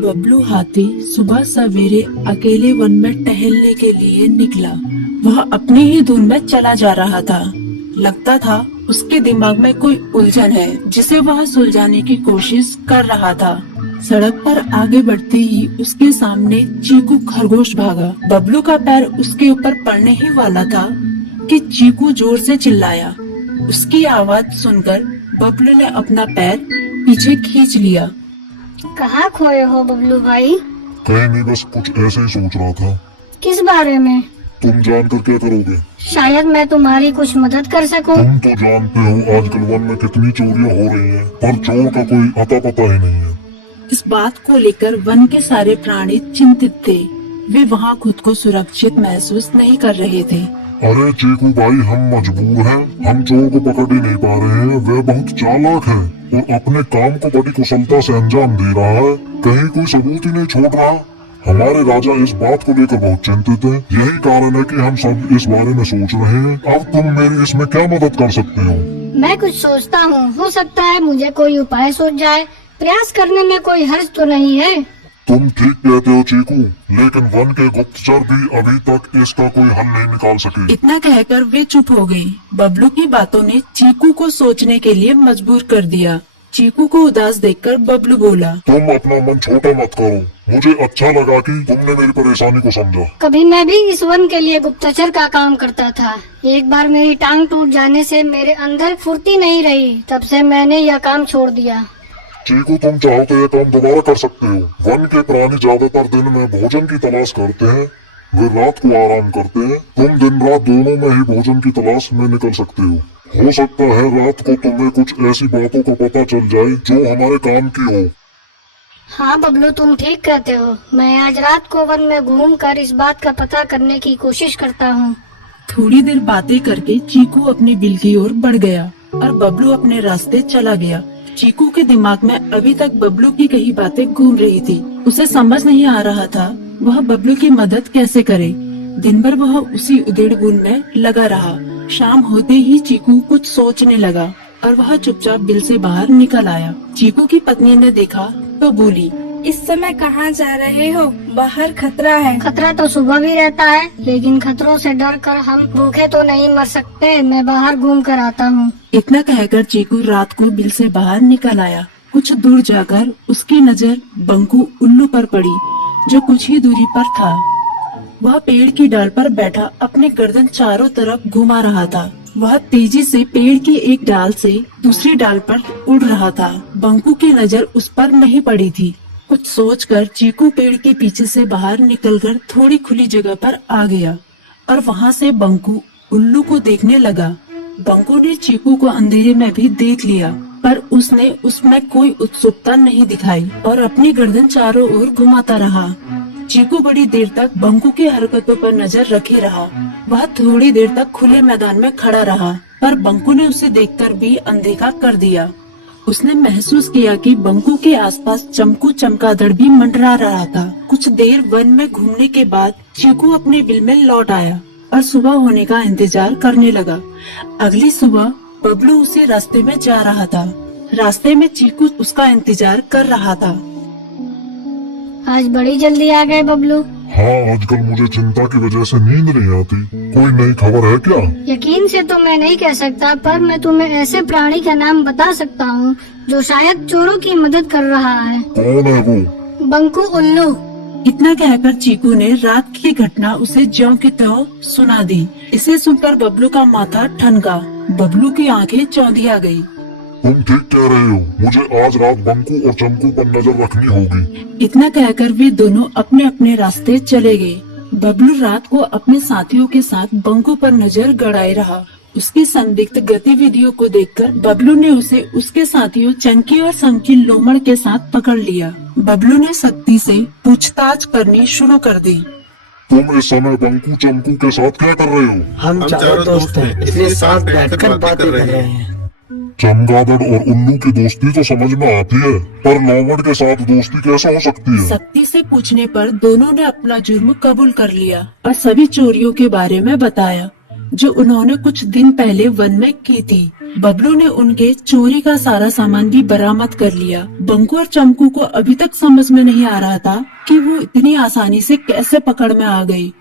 बबलू हाथी सुबह सवेरे अकेले वन में टहलने के लिए निकला। वह अपनी ही धुन में चला जा रहा था। लगता था उसके दिमाग में कोई उलझन है जिसे वह सुलझाने की कोशिश कर रहा था। सड़क पर आगे बढ़ते ही उसके सामने चीकू खरगोश भागा। बबलू का पैर उसके ऊपर पड़ने ही वाला था कि चीकू जोर से चिल्लाया। उसकी आवाज सुनकर बबलू ने अपना पैर पीछे खींच लिया। कहाँ खोए हो बबलू भाई? कहीं नहीं, बस कुछ ऐसे ही सोच रहा था। किस बारे में? तुम जानकर क्या करोगे? शायद मैं तुम्हारी कुछ मदद कर सकूं। तुम तो जानते हो आजकल वन में कितनी चोरियां हो रही हैं, पर चोर का कोई अता पता ही नहीं है। इस बात को लेकर वन के सारे प्राणी चिंतित थे। वे वहाँ खुद को सुरक्षित महसूस नहीं कर रहे थे। अरे चीकू भाई, हम मजबूर हैं। हम चोर को पकड़ ही नहीं पा रहे हैं। वह बहुत चालाक है और अपने काम को बड़ी कुशलता से अंजाम दे रहा है। कहीं कोई सबूत ही नहीं छोड़ रहा। हमारे राजा इस बात को लेकर बहुत चिंतित हैं। यही कारण है कि हम सब इस बारे में सोच रहे हैं। अब तुम मेरी इसमें क्या मदद कर सकते हो? मैं कुछ सोचता हूँ, हो सकता है मुझे कोई उपाय सूझ जाए। प्रयास करने में कोई हर्ज तो नहीं है। तुम ठीक कहते हो चीकू, लेकिन वन के गुप्तचर भी अभी तक इसका कोई हल नहीं निकाल सके। इतना कहकर वे चुप हो गए। बबलू की बातों ने चीकू को सोचने के लिए मजबूर कर दिया। चीकू को उदास देखकर बबलू बोला, तुम अपना मन छोटा मत करो। मुझे अच्छा लगा कि तुमने मेरी परेशानी को समझा। कभी मैं भी इस वन के लिए गुप्तचर का काम करता था। एक बार मेरी टांग टूट जाने से मेरे अंदर फुर्ती नहीं रही। तब से मैंने यह काम छोड़ दिया। चीकू, तुम चाहो तो यह काम दोबारा कर सकते हो। वन के प्राणी ज्यादातर दिन में भोजन की तलाश करते हैं, वे रात को आराम करते हैं। तुम दिन रात दोनों में ही भोजन की तलाश में निकल सकते हो सकता है रात को तुम्हें कुछ ऐसी बातों का पता चल जाए जो हमारे काम की हो। हाँ बबलू, तुम ठीक कहते हो। मैं आज रात को वन में घूमकर इस बात का पता करने की कोशिश करता हूँ। थोड़ी देर बातें करके चीकू अपनी बिल की ओर बढ़ गया और बबलू अपने रास्ते चला गया। चीकू के दिमाग में अभी तक बबलू की कही बातें घूम रही थी। उसे समझ नहीं आ रहा था वह बबलू की मदद कैसे करे। दिन भर वह उसी उधेड़-बुन में लगा रहा। शाम होते ही चीकू कुछ सोचने लगा और वह चुपचाप बिल से बाहर निकल आया। चीकू की पत्नी ने देखा तो बोली, इस समय कहाँ जा रहे हो? बाहर खतरा है। खतरा तो सुबह भी रहता है, लेकिन खतरों से डर कर हम भूखे तो नहीं मर सकते। मैं बाहर घूम कर आता हूँ। इतना कहकर चीकू रात को बिल से बाहर निकल आया। कुछ दूर जाकर उसकी नजर बंकू उल्लू पर पड़ी, जो कुछ ही दूरी पर था। वह पेड़ की डाल पर बैठा अपने गर्दन चारों तरफ घुमा रहा था। वह तेजी से पेड़ की एक डाल से दूसरी डाल पर उड़ रहा था। बंकू की नजर उस पर नहीं पड़ी थी। कुछ सोचकर चीकू पेड़ के पीछे से बाहर निकलकर थोड़ी खुली जगह पर आ गया और वहाँ से बंकू उल्लू को देखने लगा। बंकू ने चीकू को अंधेरे में भी देख लिया, पर उसने उसमें कोई उत्सुकता नहीं दिखाई और अपनी गर्दन चारों ओर घुमाता रहा। चीकू बड़ी देर तक बंकू की हरकतों पर नजर रखे रहा। वह थोड़ी देर तक खुले मैदान में खड़ा रहा, पर बंकू ने उसे देखकर भी अनदेखा कर दिया। उसने महसूस किया कि बंकू के आसपास चमकू चमगादड़ भी मंडरा रहा था। कुछ देर वन में घूमने के बाद चीकू अपने बिल में लौट आया और सुबह होने का इंतजार करने लगा। अगली सुबह बबलू उसी रास्ते में जा रहा था। रास्ते में चीकू उसका इंतजार कर रहा था। आज बड़ी जल्दी आ गए बबलू। हाँ, आजकल मुझे चिंता की वजह से नींद नहीं आती। कोई नई खबर है क्या? यकीन से तो मैं नहीं कह सकता, पर मैं तुम्हें ऐसे प्राणी का नाम बता सकता हूँ जो शायद चोरों की मदद कर रहा है। कौन है वो? बंकू उल्लू। इतना कहकर चीकू ने रात की घटना उसे ज्यों की त्यों सुना दी। इसे सुनकर बबलू का माथा ठनका। बबलू की आंखें चौंधिया गई। तुम ठीक कह रहे हो। मुझे आज रात बंकू और चमकू पर नजर रखनी होगी। इतना कहकर वे दोनों अपने अपने रास्ते चले गए। बबलू रात को अपने साथियों के साथ बंकू पर नजर गड़ाए रहा। उसकी संदिग्ध गतिविधियों को देखकर बबलू ने उसे उसके साथियों चंकी और संकी लोमड़ के साथ पकड़ लिया। बबलू ने सख्ती से पूछताछ करनी शुरू कर दी। तुम इस समय बंकू चमकू के साथ क्या कर रहे हो? हम चारों दोस्त हैं, इसलिए साथ बैठकर बातें कर रहे हैं। चमगादड़ और उल्लू की दोस्ती तो समझ में आती है, पर लोमड़ के साथ दोस्ती कैसे हो सकती है? सख्ती से पूछने पर दोनों ने अपना जुर्म कबूल कर लिया और सभी चोरियों के बारे में बताया जो उन्होंने कुछ दिन पहले वन में की थी। बबलू ने उनके चोरी का सारा सामान भी बरामद कर लिया। बंकू और चंपू को अभी तक समझ में नहीं आ रहा था कि वो इतनी आसानी से कैसे पकड़ में आ गई।